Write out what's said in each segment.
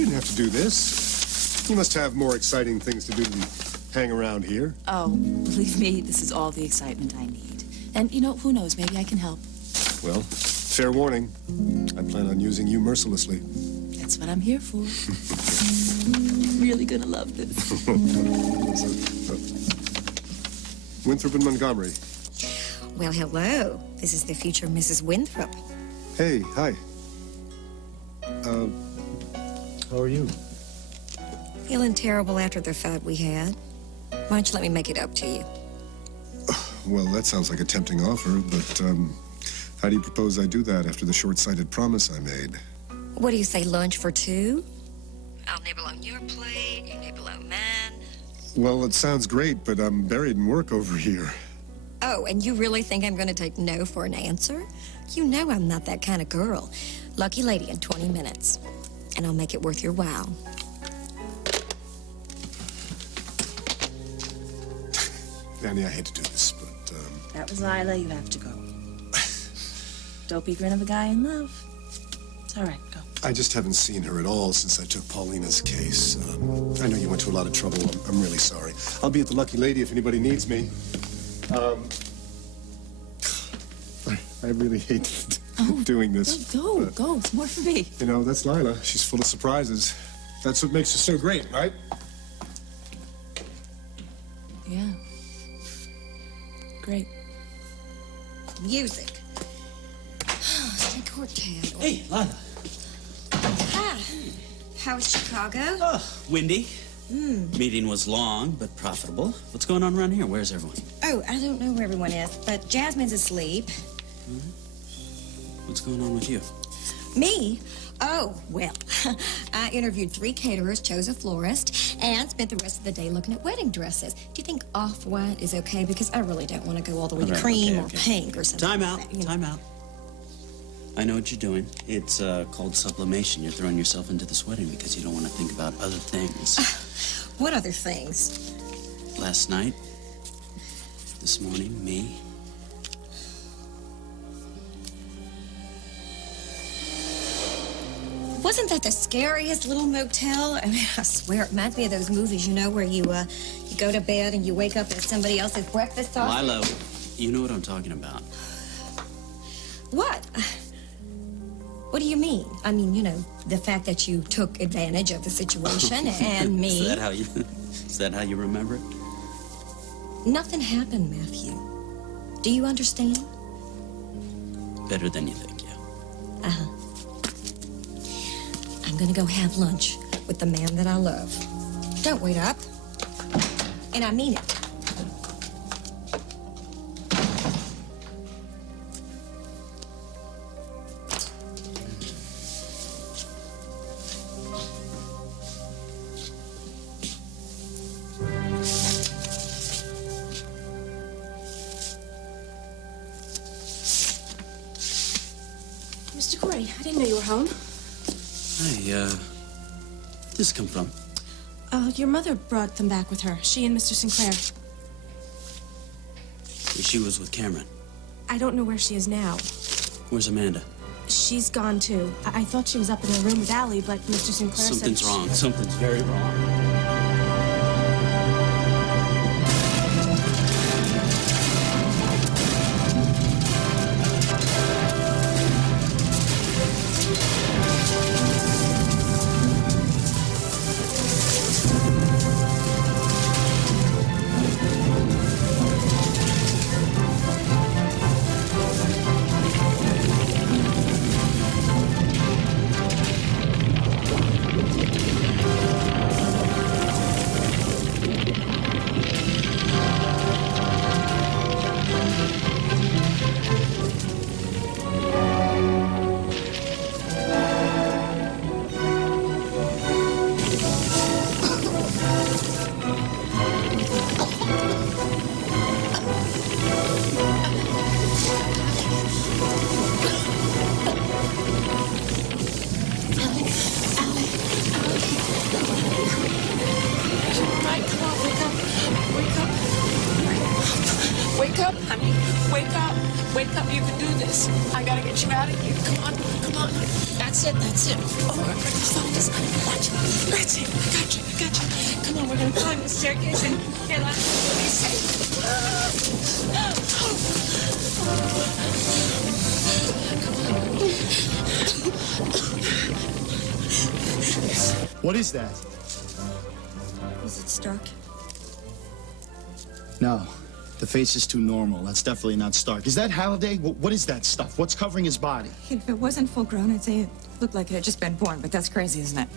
didn't have to do this. You must have more exciting things to do than hang around here. Oh, believe me, this is all the excitement I need. And, you know, who knows, maybe I can help. Well, fair warning. I plan on using you mercilessly. That's what I'm here for. Really gonna love this. Winthrop and Montgomery. Well, hello. This is the future Mrs. Winthrop. Hey, hi. How are you? Feeling terrible after the fight we had. Why don't you let me make it up to you? Well, that sounds like a tempting offer, but, how do you propose I do that after the short-sighted promise I made? What do you say, lunch for two? I'll nibble on your plate, you nibble on mine. Well, it sounds great, but I'm buried in work over here. Oh, and you really think I'm going to take no for an answer? You know I'm not that kind of girl. Lucky lady in 20 minutes. And I'll make it worth your while. Annie, I hate to do this, but, That was Lila, you have to go. Dopey grin of a guy in love. It's all right, go. I just haven't seen her at all since I took Paulina's case. I know you went to a lot of trouble. I'm really sorry. I'll be at the Lucky Lady if anybody needs me. I really hate doing this. Go. It's more for me. You know, that's Lila. She's full of surprises. That's what makes her so great, right? Yeah. Great. Music. St. Quartet. Hey, Lila. Hi. How was Chicago? Oh, windy. Meeting was long, but profitable. What's going on around here? Where's everyone? Oh, I don't know where everyone is, but Jasmine's asleep. What's going on with you? Me? Oh, well, I interviewed 3 caterers, chose a florist, and spent the rest of the day looking at wedding dresses. Do you think off-white is okay? Because I really don't want to go all the way to All right, cream okay, or okay. pink or something. Time like out. that, you know. Time out. I know what you're doing. It's called sublimation. You're throwing yourself into this wedding because you don't want to think about other things. What other things? Last night, this morning, me. Wasn't that the scariest little motel? I mean, I swear, it reminds me of those movies, you know, where you go to bed and you wake up and somebody else's breakfast sausage. Milo, you know what I'm talking about. What? What do you mean? I mean, you know, the fact that you took advantage of the situation and me. Is that how you remember it? Nothing happened, Matthew. Do you understand? Better than you think, yeah. Uh-huh. I'm gonna go have lunch with the man that I love. Don't wait up. And I mean it. Mr. Corey, I didn't know you were home. Hey, where'd this come from? Your mother brought them back with her. She and Mr. Sinclair. She was with Cameron. I don't know where she is now. Where's Amanda? She's gone, too. I thought she was up in her room with Allie, but Mr. Sinclair Something's said... wrong. Something's very wrong. Wake up, honey. Wake up. Wake up. You can do this. I gotta get you out of here. Come on. Come on. That's it. That's it. Oh, the phone is That's it. I got you. I got you. Come on, we're gonna climb the staircase and get out. Be safe. What is that? Is it Stark? No, the face is too normal. That's definitely not Stark. Is that Halliday? What is that stuff? What's covering his body? If it wasn't full grown, I'd say it looked like it had just been born, but that's crazy, isn't it?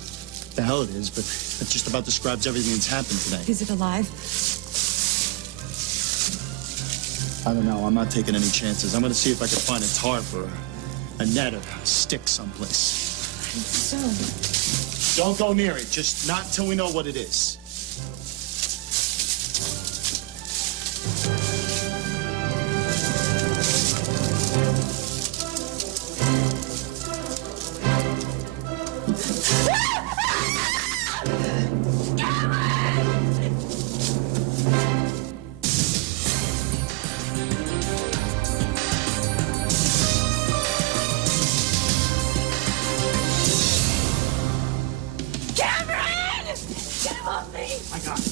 The hell it is, but that just about describes everything that's happened today. Is it alive? I don't know. I'm not taking any chances. I'm gonna see if I can find a tarp or a net or a stick someplace. So, Don't go near it. Just not until we know what it is. I got it.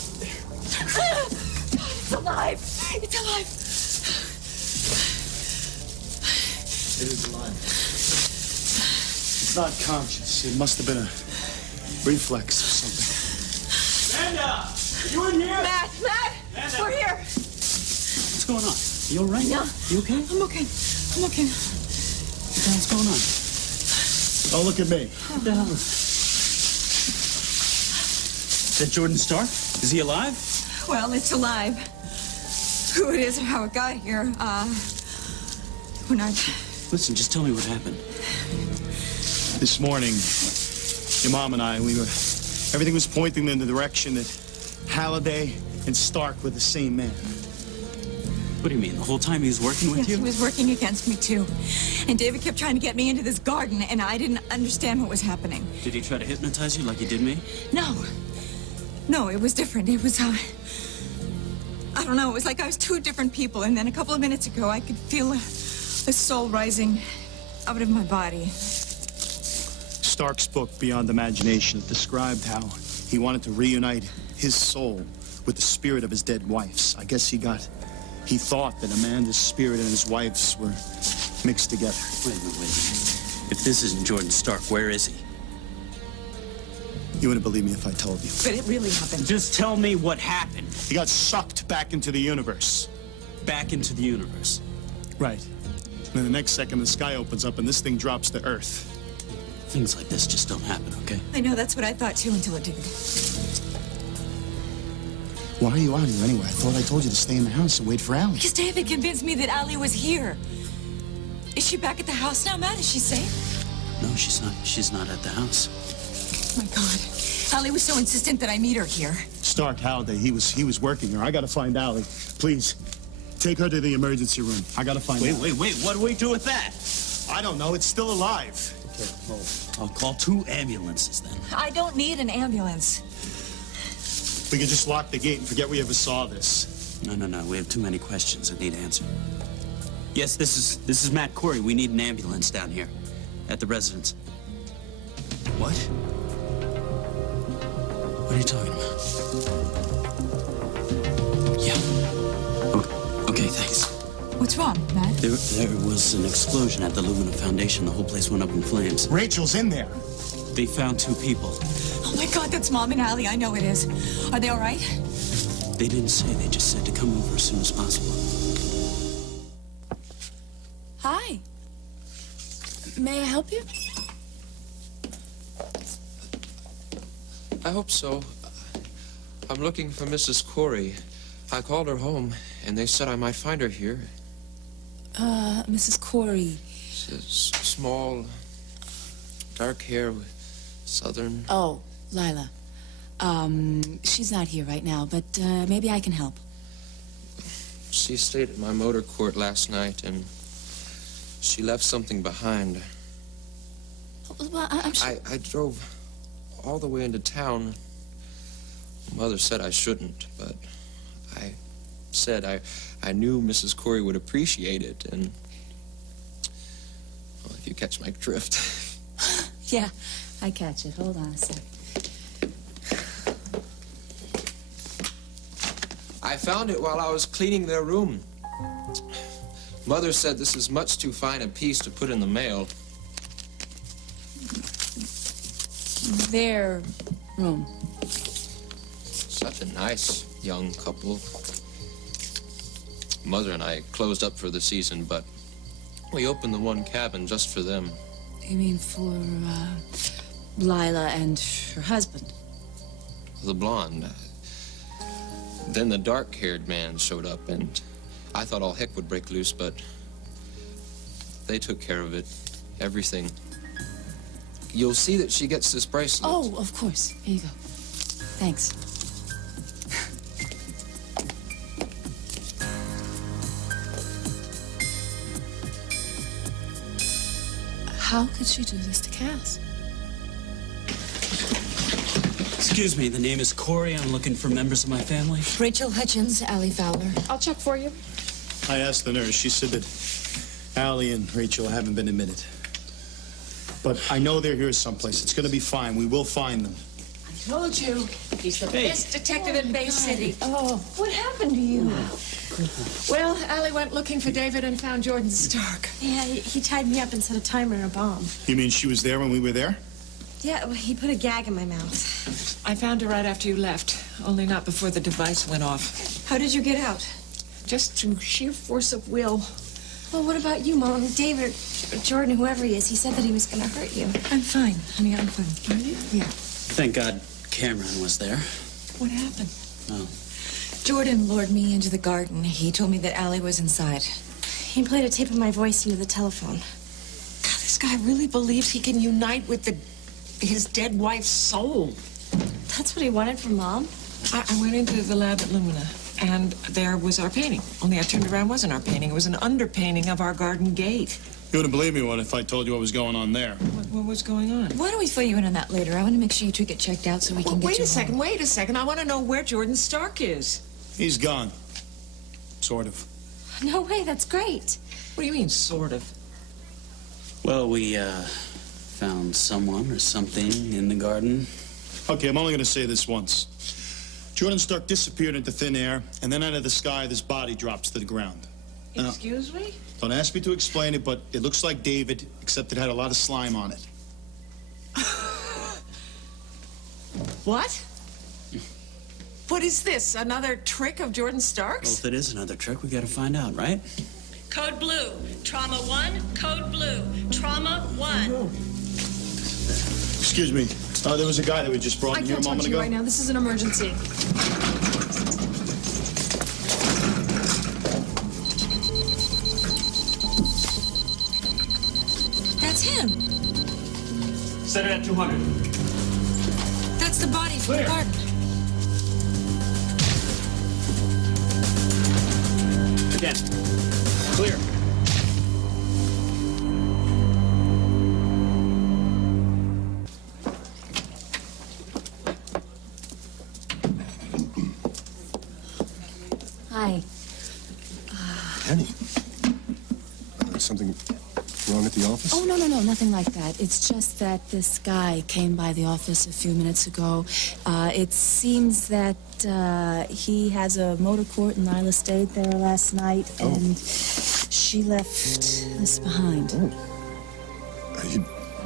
It's alive. It's alive. It is alive. It's not conscious. It must have been a reflex or something. Amanda! You in here? Matt, Amanda! we're here. What's going on? You all right? Yeah. You okay? I'm okay. I'm okay. What the hell's going on? Don't look at me. What the hell? Is that Jordan Stark? Is he alive? well, it's alive. Who it is or how it got here, we're not... Listen, just tell me what happened. This morning, your mom and I, everything was pointing in the direction that Halliday and Stark were the same man. What do you mean? The whole time he was working with Yes, you? he was working against me, too. And David kept trying to get me into this garden, and I didn't understand what was happening. Did he try to hypnotize you like he did me? No. No, it was different. It was, I don't know, it was like I was two different people, and then a couple of minutes ago, I could feel a soul rising out of my body. Stark's book, Beyond Imagination, described how he wanted to reunite his soul with the spirit of his dead wife's. I guess he thought that Amanda's spirit and his wife's were mixed together. Wait a minute. If this isn't Jordan Stark, where is he? You wouldn't believe me if I told you. But it really happened. Just tell me what happened. He got sucked back into the universe. Back into the universe. Right. And then the next second, the sky opens up and this thing drops to Earth. Things like this just don't happen, okay? I know, that's what I thought, too, until it did. Why are you out here anyway? I thought I told you to stay in the house and wait for Allie. Because David convinced me that Allie was here. Is she back at the house now, Matt? Is she safe? No, she's not. She's not at the house. Oh, my God. Allie was so insistent that I meet her here. Stark Halliday, he was working her. I gotta find Allie. Please, take her to the emergency room. I gotta find Allie. Wait. What do we do with that? I don't know. It's still alive. Okay, well, I'll call 2 ambulances then. I don't need an ambulance. We can just lock the gate and forget we ever saw this. No. We have too many questions that need answered. Yes, this is Matt Corey. We need an ambulance down here at the residence. What? What are you talking about? Yeah. Okay, thanks. What's wrong, Matt? There was an explosion at the Lumina Foundation. The whole place went up in flames. Rachel's in there. They found 2 people. Oh, my God, that's Mom and Allie. I know it is. Are they all right? They didn't say. They just said to come over as soon as possible. Hi. May I help you? I hope so. I'm looking for Mrs. Corey. I called her home, and they said I might find her here. Mrs. Corey. She's small, dark hair with southern... Oh, Lila. She's not here right now, but maybe I can help. She stayed at my motor court last night, and she left something behind. Well, I'm sure... I drove all the way into town. Mother said I shouldn't, but I said I knew Mrs. Corey would appreciate it, and... Well, if you catch my drift. Yeah, I catch it. Hold on a sec. found it while I was cleaning their room. Mother said this is much too fine a piece to put in the mail. Their room. Such a nice young couple. Mother and I closed up for the season, but we opened the one cabin just for them. You mean for, Lila and her husband? The blonde. Then the dark-haired man showed up, and I thought all heck would break loose, but they took care of it. Everything. You'll see that she gets this bracelet. Oh, of course. Here you go. Thanks. How could she do this to Cass? Excuse me, the name is Corey. I'm looking for members of my family. Rachel Hutchins, Allie Fowler. I'll check for you. I asked the nurse. She said that Allie and Rachel haven't been admitted. But I know they're here someplace. It's going to be fine. We will find them. I told you, he's the best detective in Bay City. Oh, what happened to you? Well, Allie went looking for David and found Jordan Stark. Yeah, he tied me up and set a timer and a bomb. You mean she was there when we were there? Yeah, well, he put a gag in my mouth. I found her right after you left, only not before the device went off. How did you get out? Just through sheer force of will. Well, what about you, Mom? David, Jordan, whoever he is, he said that he was going to hurt you. I'm fine, honey, I'm fine. Are you? Yeah. Thank God Cameron was there. What happened? Oh. Jordan lured me into the garden. He told me that Allie was inside. He played a tape of my voice into the telephone. God, this guy really believes he can unite with his dead wife's soul. That's what he wanted from Mom. I went into the lab at Lumina, and there was our painting. Only I turned around, it wasn't our painting. It was an underpainting of our garden gate. You wouldn't believe me if I told you what was going on there. What was going on? Why don't we fill you in on that later? I want to make sure you two get checked out so we can get Wait you a second, home. wait a second. I want to know where Jordan Stark is. He's gone. Sort of. No way, that's great. What do you mean, sort of? Well, we, found someone or something in the garden. Okay, I'm only going to say this once. Jordan Stark disappeared into thin air, and then out of the sky, this body drops to the ground. Now, Excuse me? don't ask me to explain it, but it looks like David, except it had a lot of slime on it. What? What is this? Another trick of Jordan Well, Stark's? if it is another trick, we gotta find out, right? Code blue, trauma 1, code blue, trauma 1. Excuse me. There was a guy that we just brought I in here a can't talk moment to you ago. right now. This is an emergency. That's him. Set it at 200. That's the body from the garden. Again. Clear. Hi. Penny. Something wrong at the office? Oh, no, nothing like that. It's just that this guy came by the office a few minutes ago. It seems that he has a motor court, and Lila stayed there last night, and she left this behind. He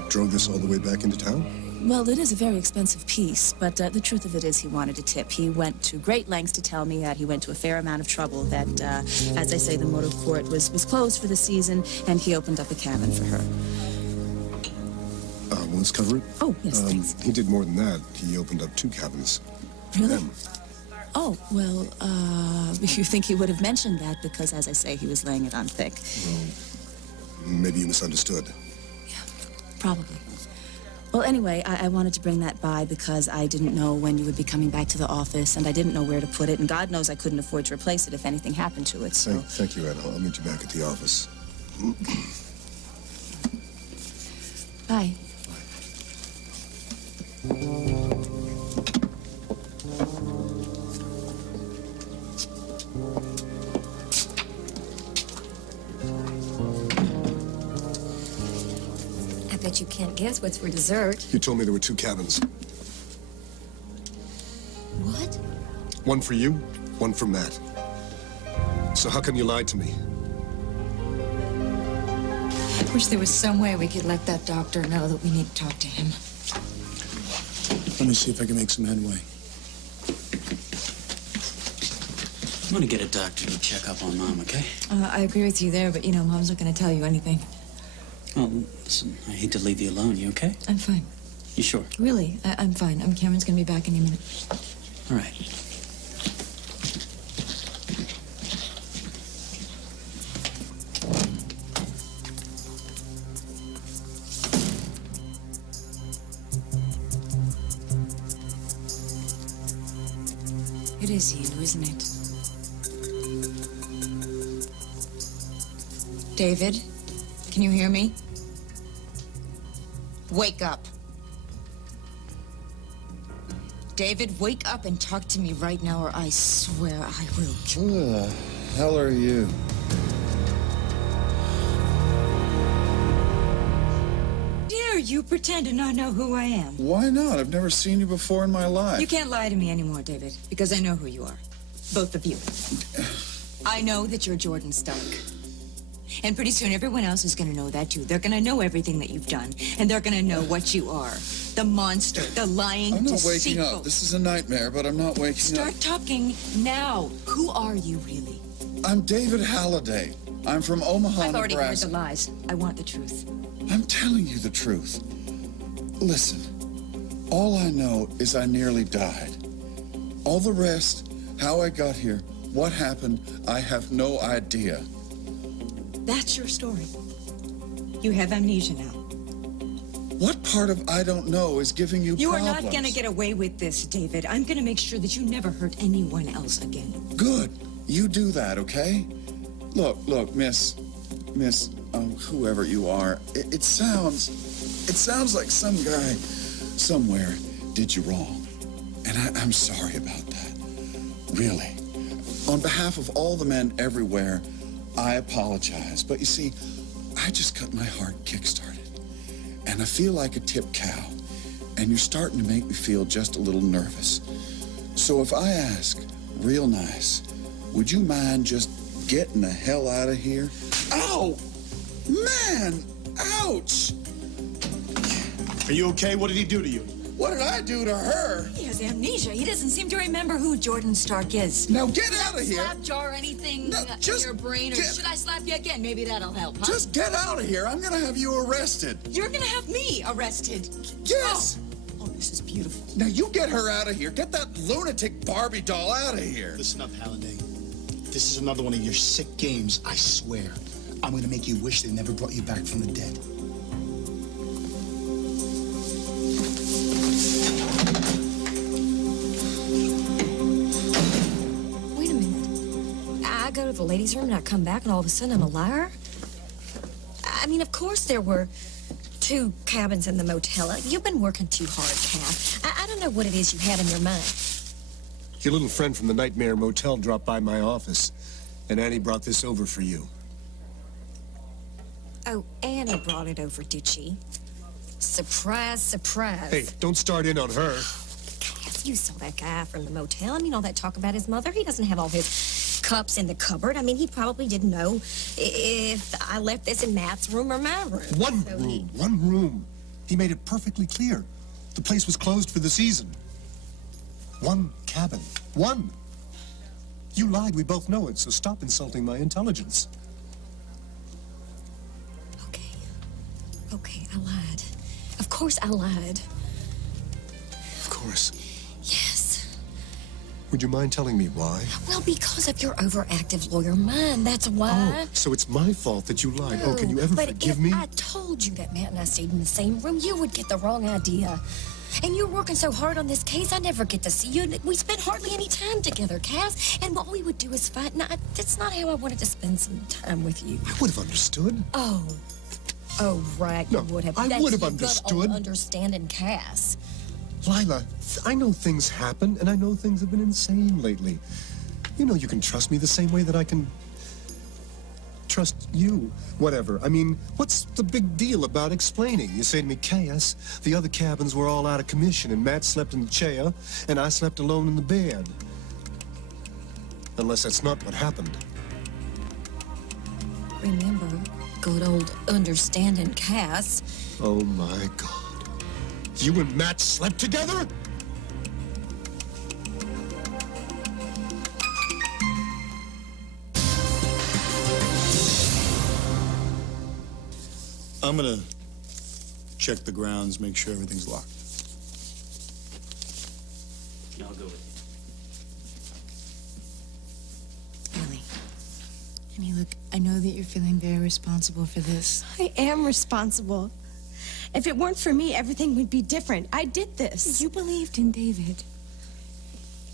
drove this all the way back into town? Well, it is a very expensive piece, but the truth of it is he wanted a tip. He went to great lengths to tell me that he went to a fair amount of trouble, that, as I say, the motor court was closed for the season, and he opened up a cabin for her. Well, let's cover it. Oh, yes, thanks. He did more than that. He opened up 2 cabins. Really? Them. Oh, well, you think he would have mentioned that because, as I say, he was laying it on thick. Maybe you misunderstood. Probably. Well, anyway, I wanted to bring that by because I didn't know when you would be coming back to the office, and I didn't know where to put it, and God knows I couldn't afford to replace it if anything happened to it, so... Thank you, Ed. I'll meet you back at the office. Bye. I bet you can't guess what's for dessert. You told me there were 2 cabins. What? One for you one for Matt. So how come you lied to me? I wish there was some way we could let that doctor know that we need to talk to him. Let me see if I can make some headway. I'm gonna get a doctor to check up on Mom, okay? I agree with you there, but you know, Mom's not going to tell you anything. Oh, listen, I hate to leave you alone. You okay? I'm fine. You sure? Really, I'm fine. Cameron's going to be back any minute. All right. It is you, isn't it? David, can you hear me? Wake up. David, wake up and talk to me right now, or I swear I will. Who the hell are you? Dare you pretend to not know who I am? Why not? I've never seen you before in my life. You can't lie to me anymore, David, because I know who you are. Both of you. I know that you're Jordan Stark. And pretty soon everyone else is going to know that too. They're going to know everything that you've done, and they're going to know what you are. The monster, the lying, I'm not deceitful. waking up. This is a nightmare, but I'm not waking up. Start talking now. Who are you really? I'm David Halliday. I'm from Omaha, I've already heard Nebraska. the lies. I want the truth. I'm telling you the truth. Listen, all I know is I nearly died. All the rest, how I got here, what happened, I have no idea. That's your story. You have amnesia now. What part of I don't know is giving you You problems? are not going to get away with this, David. I'm going to make sure that you never hurt anyone else again. Good. You do that, okay? Look, whoever you are, it sounds like some guy somewhere did you wrong. And I'm sorry about that. Really. On behalf of all the men everywhere, I apologize. But you see, I just got my heart kick-started. And I feel like a tip cow. And you're starting to make me feel just a little nervous. So if I ask, real nice, would you mind just getting the hell out of here? Ow! Man! Ouch! Are you okay? What did he do to you? What did I do to her? He has amnesia. He doesn't seem to remember who Jordan Stark is. Now get out of here! Slap jar or anything No, in just your brain, or get- should I slap you again? Maybe that'll help, huh? Just get out of here. I'm gonna have you arrested. You're gonna have me arrested. Yes! Oh, this is beautiful. Now you get her out of here. Get that lunatic Barbie doll out of here. Listen up, Halliday. This is another one of your sick games, I swear. I'm gonna make you wish they never brought you back from the dead. Wait a minute. I go to the ladies' room and I come back and all of a sudden I'm a liar? I mean, of course there were 2 cabins in the motel. You've been working too hard, Kath. I don't know what it is you had in your mind. Your little friend from the Nightmare Motel dropped by my office, and Annie brought this over for you. Oh, Annie brought it over, did she? Surprise, surprise. Hey, don't start in on her. Kath, you saw that guy from the motel. I mean, all that talk about his mother. He doesn't have all his cups in the cupboard. I mean, he probably didn't know if I left this in Matt's room or my room. One room. He made it perfectly clear. The place was closed for the season. One cabin. One. You lied, we both know it, so stop insulting my intelligence. Okay, I lied. Of course I lied. Of course. Yes. Would you mind telling me why? Well, because of your overactive lawyer mind, that's why. Oh, so it's my fault that you lied. Oh, can you ever but forgive if me? I told you that Matt and I stayed in the same room, you would get the wrong idea. And you're working so hard on this case, I never get to see you. We spent hardly any time together, Cass. And what we would do is fight. No, that's not how I wanted to spend some time with you. I would have understood. Oh, right, No, you would have. I That's would have your understood. Good understanding, Cass. Lila, I know things happen, and I know things have been insane lately. You know you can trust me the same way that I can trust you. Whatever. I mean, what's the big deal about explaining? You say to me, Cass, the other cabins were all out of commission, and Matt slept in the chair, and I slept alone in the bed. Unless that's not what happened. Remember, good old understanding Cass. Oh my God. You and Matt slept together? I'm gonna check the grounds, make sure everything's locked. I'll go with Allie. Honey, look, I know that you're feeling very responsible for this. I am responsible. If it weren't for me, everything would be different. I did this. You believed in David.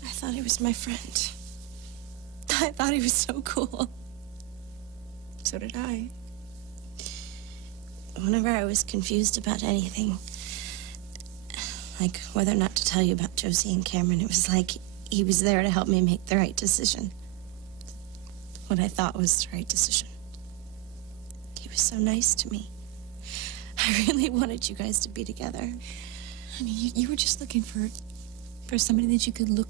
I thought he was my friend. I thought he was so cool. So did I. Whenever I was confused about anything, like whether or not to tell you about Josie and Cameron, it was like he was there to help me make the right decision. What I thought was the right decision. He was so nice to me. I really wanted you guys to be together. Honey, you were just looking for somebody that you could look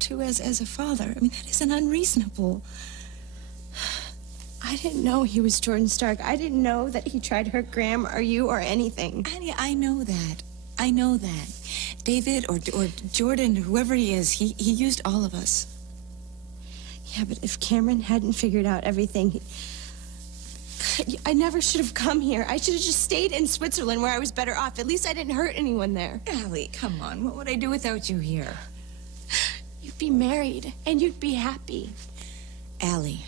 to as a father. I mean, that isn't unreasonable. I didn't know he was Jordan Stark. I didn't know that he tried to hurt Graham or you or anything. Honey, I know that. I know that. David or Jordan, whoever he is, he used all of us. Yeah, but if Cameron hadn't figured out everything, I never should have come here. I should have just stayed in Switzerland where I was better off. At least I didn't hurt anyone there. Allie, come on. What would I do without you here? You'd be married and you'd be happy. Allie,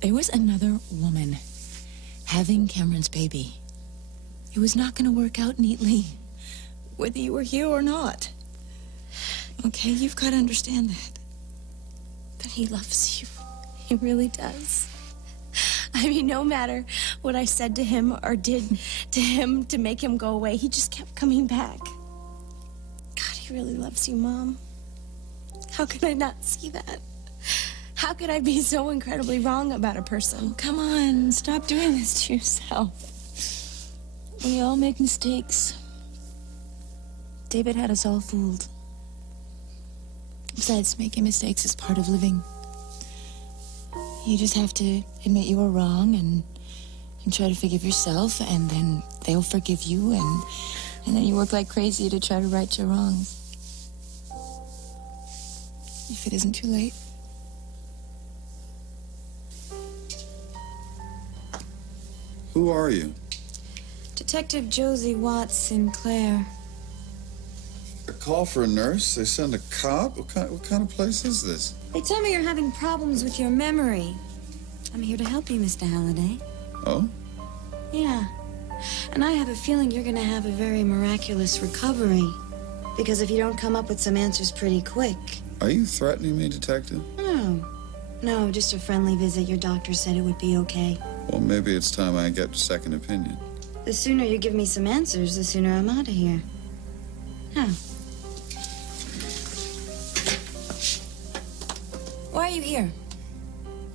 there was another woman having Cameron's baby. It was not going to work out neatly, whether you were here or not. Okay, you've got to understand that. But he loves you. He really does. I mean, no matter what I said to him or did to him to make him go away, he just kept coming back. God, he really loves you, Mom. How could I not see that? How could I be so incredibly wrong about a person? Oh, come on, stop doing this to yourself. We all make mistakes. David had us all fooled. Besides, making mistakes is part of living. You just have to admit you were wrong and try to forgive yourself, and then they'll forgive you, and then you work like crazy to try to right your wrongs. If it isn't too late. Who are you? Detective Josie Watts Sinclair. A call for a nurse? They send a cop? What kind of place is this? They tell me you're having problems with your memory. I'm here to help you, Mr. Halliday. Oh? Yeah. And I have a feeling you're going to have a very miraculous recovery. Because if you don't come up with some answers pretty quick... Are you threatening me, Detective? No, just a friendly visit. Your doctor said it would be okay. Well, maybe it's time I get a second opinion. The sooner you give me some answers, the sooner I'm out of here. Huh. Why are you here?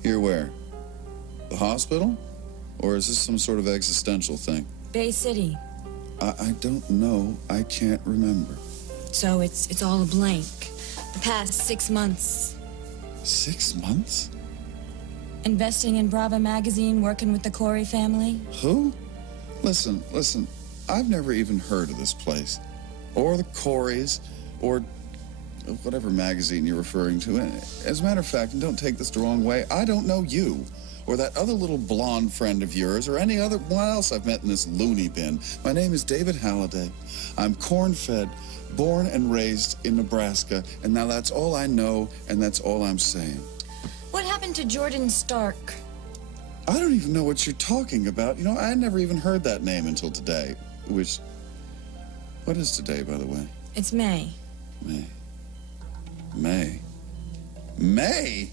Here where? The hospital? Or is this some sort of existential thing? Bay City. I don't know. I can't remember. So it's all a blank. The past 6 months. 6 months? Investing in Brava magazine, working with the Corey family. Who? Listen. I've never even heard of this place. Or the Coreys, or whatever magazine you're referring to. And as a matter of fact, and don't take this the wrong way, I don't know you, or that other little blonde friend of yours, or any other one else I've met in this loony bin. My name is David Halliday. I'm corn-fed, born and raised in Nebraska, and now that's all I know, and that's all I'm saying. What happened to Jordan Stark? I don't even know what you're talking about. You know, I never even heard that name until today, which... What is today, by the way? It's May. May? May?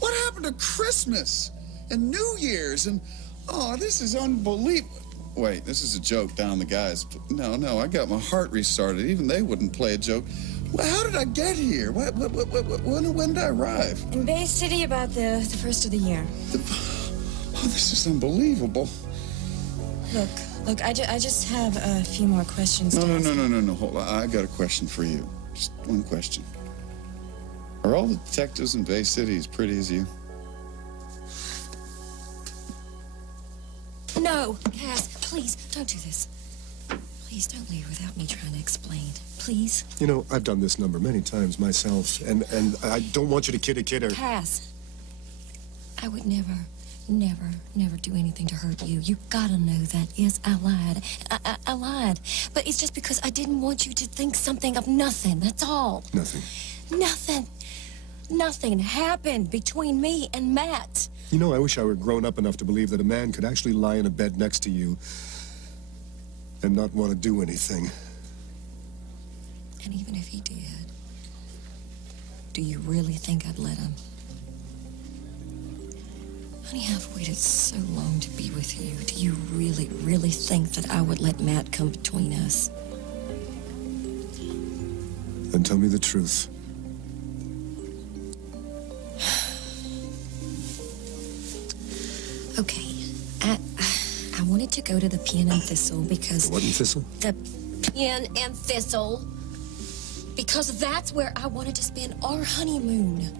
What happened to Christmas and New Year's and... Oh, this is unbelievable. Wait, this is a joke down the guys. No, I got my heart restarted. Even they wouldn't play a joke. Well, how did I get here? When did I arrive? In Bay City about the first of the year. Oh, this is unbelievable. Look, I just have a few more questions to ask. No. Hold on. I got a question for you. Just one question. Are all the detectives in Bay City as pretty as you? No, Cass, please, don't do this. Please don't leave without me trying to explain. Please. You know, I've done this number many times myself, and I don't want you to kid a kid or... Cass, I would never do anything to hurt you. You gotta know that. Yes, I lied. I lied. But it's just because I didn't want you to think something of nothing. That's all. Nothing. Nothing happened between me and Matt. You know, I wish I were grown up enough to believe that a man could actually lie in a bed next to you and not want to do anything. And even if he did, do you really think I'd let him? Honey, I've waited so long to be with you. Do you really think that I would let Matt come between us? Then tell me the truth. Okay, I wanted to go to the Pen and Thistle because... The what and thistle? The Pen and Thistle. Because that's where I wanted to spend our honeymoon.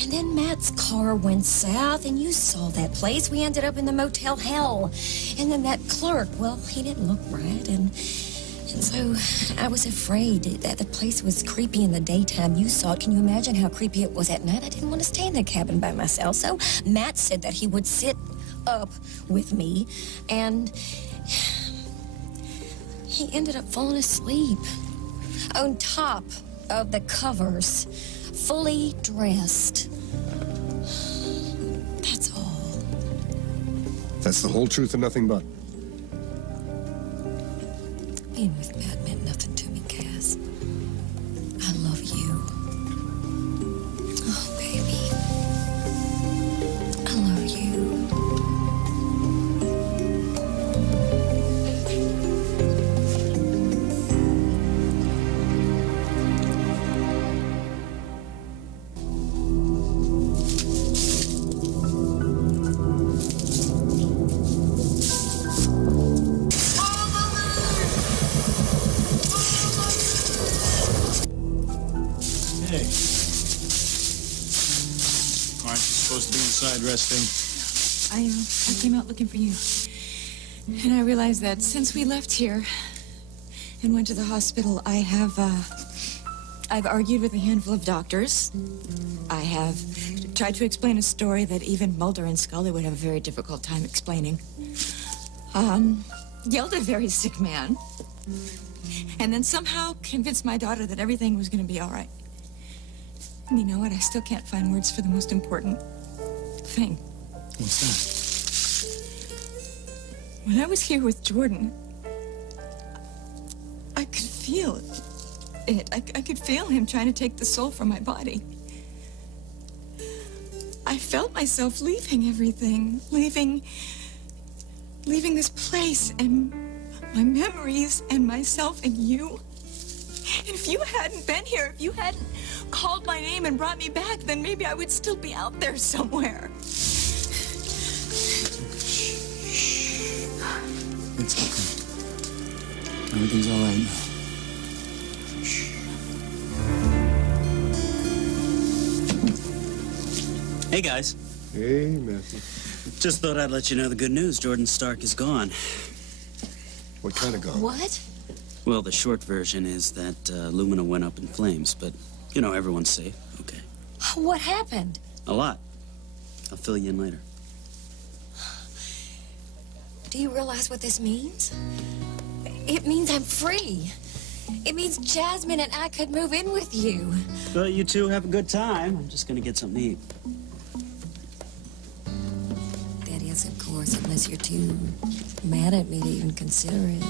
And then Matt's car went south, and you saw that place. We ended up in the Motel Hell. And then that clerk, well, he didn't look right, and so I was afraid that the place was creepy in the daytime. You saw it. Can you imagine how creepy it was at night? I didn't want to stay in the cabin by myself, so Matt said that he would sit up with me, and he ended up falling asleep on top of the covers, fully dressed. That's all. That's the whole truth and nothing but. Being with Matt meant nothing to me, Cass. I love you. Oh, baby. I love you. Hey. Aren't you supposed to be inside resting? I came out looking for you. And I realized that since we left here and went to the hospital, I've argued with a handful of doctors. I have tried to explain a story that even Mulder and Scully would have a very difficult time explaining. Yelled at a very sick man. And then somehow convinced my daughter that everything was going to be all right. And you know what? I still can't find words for the most important thing. What's that? When I was here with Jordan, I could feel it. I could feel him trying to take the soul from my body. I felt myself leaving everything, leaving this place and my memories and myself and you. And if you hadn't been here, if you hadn't called my name and brought me back, then maybe I would still be out there somewhere. It's okay. Everything's all right now. Hey, guys. Hey, Matthew. Just thought I'd let you know the good news. Jordan Stark is gone. What kind of gone? What? Well, the short version is that Lumina went up in flames, but, you know, everyone's safe. Okay. What happened? A lot. I'll fill you in later. Do you realize what this means? It means I'm free. It means Jasmine and I could move in with you. Well, you two have a good time. I'm just gonna get something to eat. That is, of course, unless you're too mad at me to even consider it.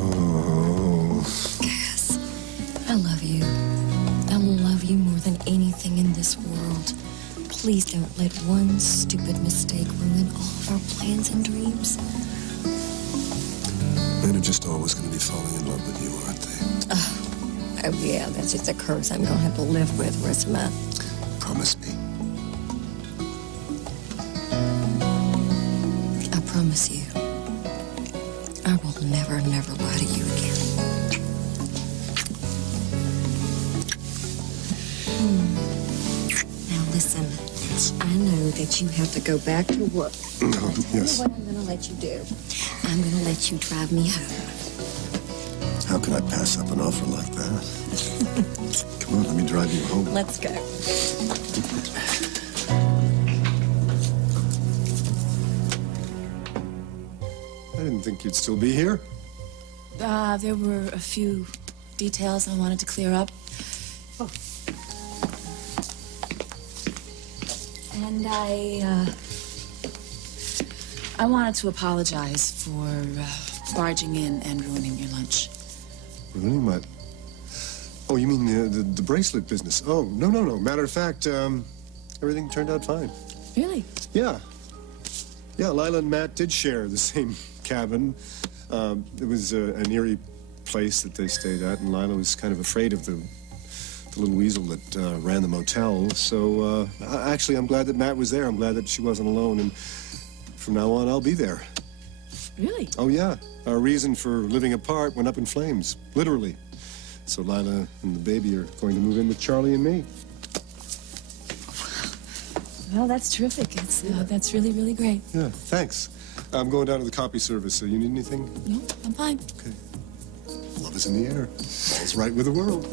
Oh. Cass, I love you. I love you more than anything in this world. Please don't let one stupid mistake ruin all of our plans and dreams. Men are just always going to be falling in love with you, aren't they? Oh, yeah, that's just a curse I'm gonna have to live with the rest of my... Promise me. I promise you, I will never lie to you again. Listen, I know that you have to go back to work. Oh, yes. What I'm going to let you do, I'm going to let you drive me home. How can I pass up an offer like that? Come on, let me drive you home. Let's go. I didn't think you'd still be here. There were a few details I wanted to clear up. And I wanted to apologize for barging in and ruining your lunch. Ruining my... Oh, you mean the bracelet business? Oh, no. Matter of fact, everything turned out fine. Really? Yeah. Yeah, Lila and Matt did share the same cabin. It was an eerie place that they stayed at, and Lila was kind of afraid of the little weasel that ran the motel. So, actually, I'm glad that Matt was there. I'm glad that she wasn't alone, and from now on, I'll be there. Really? Oh, yeah. Our reason for living apart went up in flames, literally. So Lila and the baby are going to move in with Charlie and me. Well, that's terrific. That's really, really great. Yeah, thanks. I'm going down to the copy service, so you need anything? No, I'm fine. Okay. Love is in the air. All's right with the world.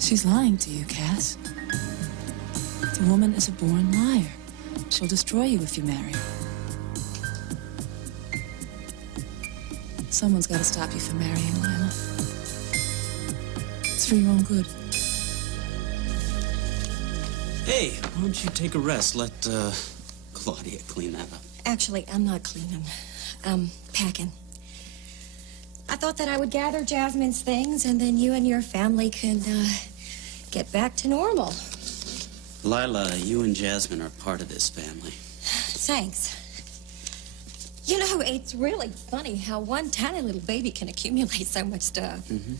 She's lying to you, Cass. The woman is a born liar. She'll destroy you if you marry her. Someone's got to stop you from marrying Lila. It's for your own good. Hey, why don't you take a rest? Let Claudia clean that up. Actually, I'm not cleaning. I'm packing. I thought that I would gather Jasmine's things, and then you and your family could get back to normal. Lila, you and Jasmine are part of this family. Thanks. You know, it's really funny how one tiny little baby can accumulate so much stuff. Mm-hmm.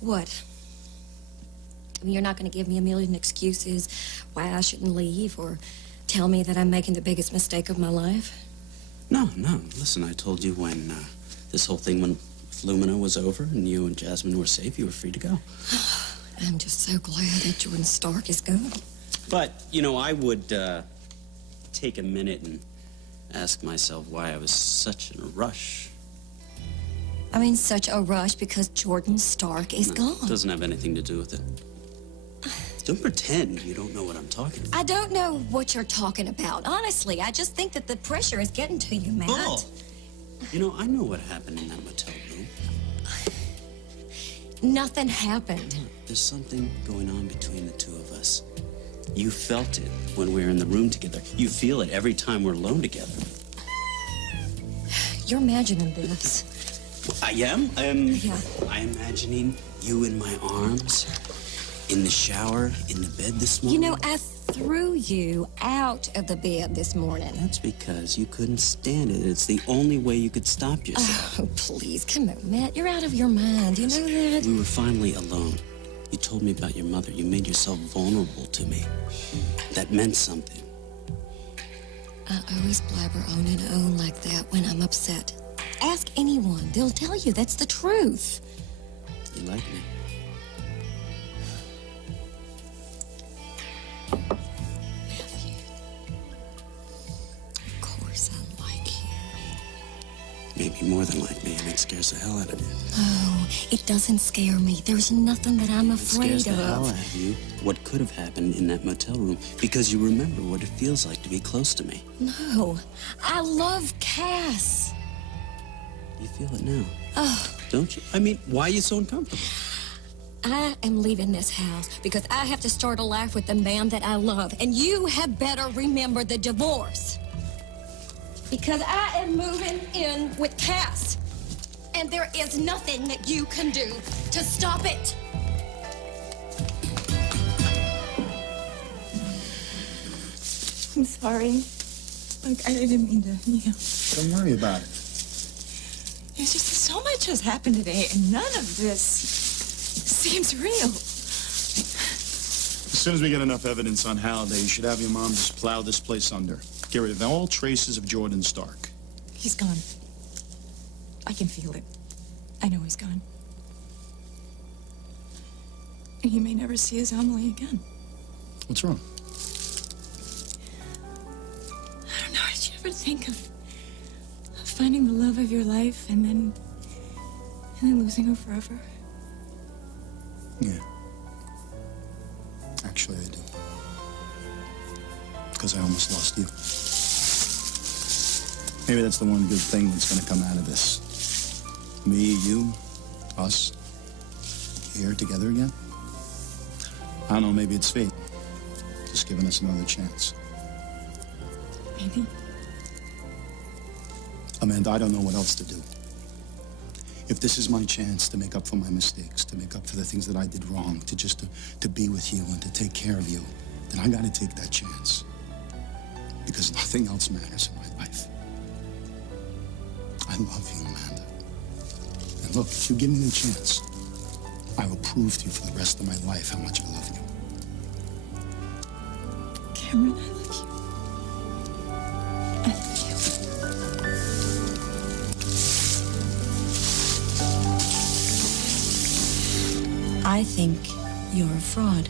What? I mean, you're not going to give me a million excuses why I shouldn't leave or tell me that I'm making the biggest mistake of my life? No. Listen, I told you when this whole thing with Lumina was over and you and Jasmine were safe, you were free to go. I'm just so glad that Jordan Stark is gone. But, you know, I would take a minute and ask myself why I was such in a rush. I mean, such a rush because Jordan Stark is gone. It doesn't have anything to do with it. Don't pretend you don't know what I'm talking about. I don't know what you're talking about. Honestly, I just think that the pressure is getting to you, Matt. Bull! You know, I know what happened in that motel room. Nothing happened. There's something going on between the two of us. You felt it when we were in the room together. You feel it every time we're alone together. You're imagining this. I am? Yeah. I'm imagining you in my arms, in the shower, in the bed this morning. You know, I threw you out of the bed this morning. That's because you couldn't stand it. It's the only way you could stop yourself. Oh, please, come on, Matt. You're out of your mind. You know that? We were finally alone. You told me about your mother. You made yourself vulnerable to me. That meant something. I always blabber on and on like that when I'm upset. Ask anyone. They'll tell you that's the truth. You like me? Matthew. Of course I like you. Maybe more than like me, and it scares the hell out of you. Oh, it doesn't scare me. There's nothing that I'm It afraid scares the hell of. out of you what could have happened in that motel room because you remember what it feels like to be close to me. No, I love Cass. You feel it now, Oh, don't you? I mean, why are you so uncomfortable? I am leaving this house because I have to start a life with the man that I love. And you have better remember the divorce. Because I am moving in with Cass. And there is nothing that you can do to stop it. I'm sorry. Like, I didn't mean to, Don't worry about it. It's just so much has happened today, and none of this seems real. As soon as we get enough evidence on Halliday, you should have your mom just plow this place under. Get rid of all traces of Jordan Stark. He's gone. I can feel it. I know he's gone. And he may never see his Amelie again. What's wrong? I don't know. Did you ever think of finding the love of your life and then losing her forever? Yeah. Actually, I do. Because I almost lost you. Maybe that's the one good thing that's going to come out of this. Me, you, us, here together again. I don't know, maybe it's fate. Just giving us another chance. Maybe. Amanda, I don't know what else to do. If this is my chance to make up for my mistakes, to make up for the things that I did wrong, to be with you and to take care of you, then I gotta take that chance. Because nothing else matters in my life. I love you, Amanda. And look, if you give me the chance, I will prove to you for the rest of my life how much I love you. Cameron, I love you. I love you. I think you're a fraud.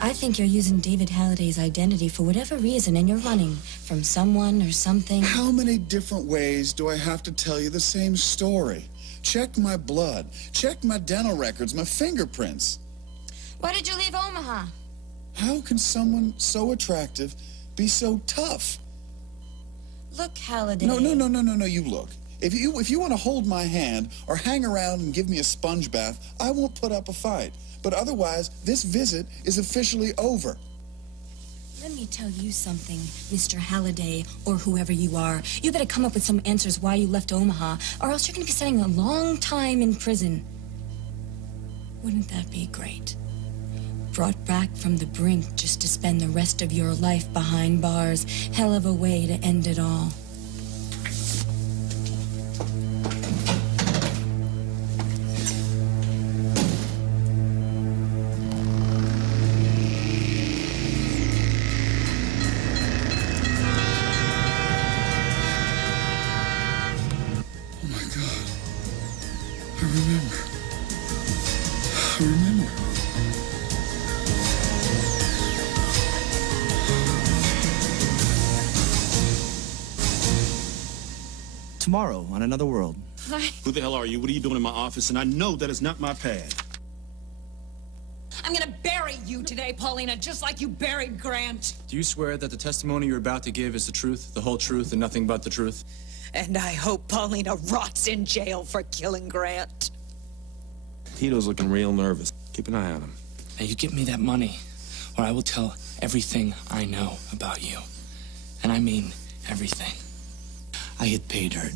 I think you're using David Halliday's identity for whatever reason, and you're running from someone or something. How many different ways do I have to tell you the same story? Check my blood. Check my dental records, my fingerprints. Why did you leave Omaha? How can someone so attractive be so tough? Look, Halliday. No, you look. If you want to hold my hand or hang around and give me a sponge bath, I won't put up a fight. But otherwise, this visit is officially over. Let me tell you something, Mr. Halliday, or whoever you are. You better come up with some answers why you left Omaha, or else you're going to be spending a long time in prison. Wouldn't that be great? Brought back from the brink just to spend the rest of your life behind bars. Hell of a way to end it all. I remember. Tomorrow on Another World. Who the hell are you? What are you doing in my office? And I know that is not my pad. I'm gonna bury you today, Paulina, just like you buried Grant. Do you swear that the testimony you're about to give is the truth, the whole truth, and nothing but the truth? And I hope Paulina rots in jail for killing Grant. Tito's looking real nervous. Keep an eye on him. Now you give me that money, or I will tell everything I know about you. And I mean everything. I hit pay dirt.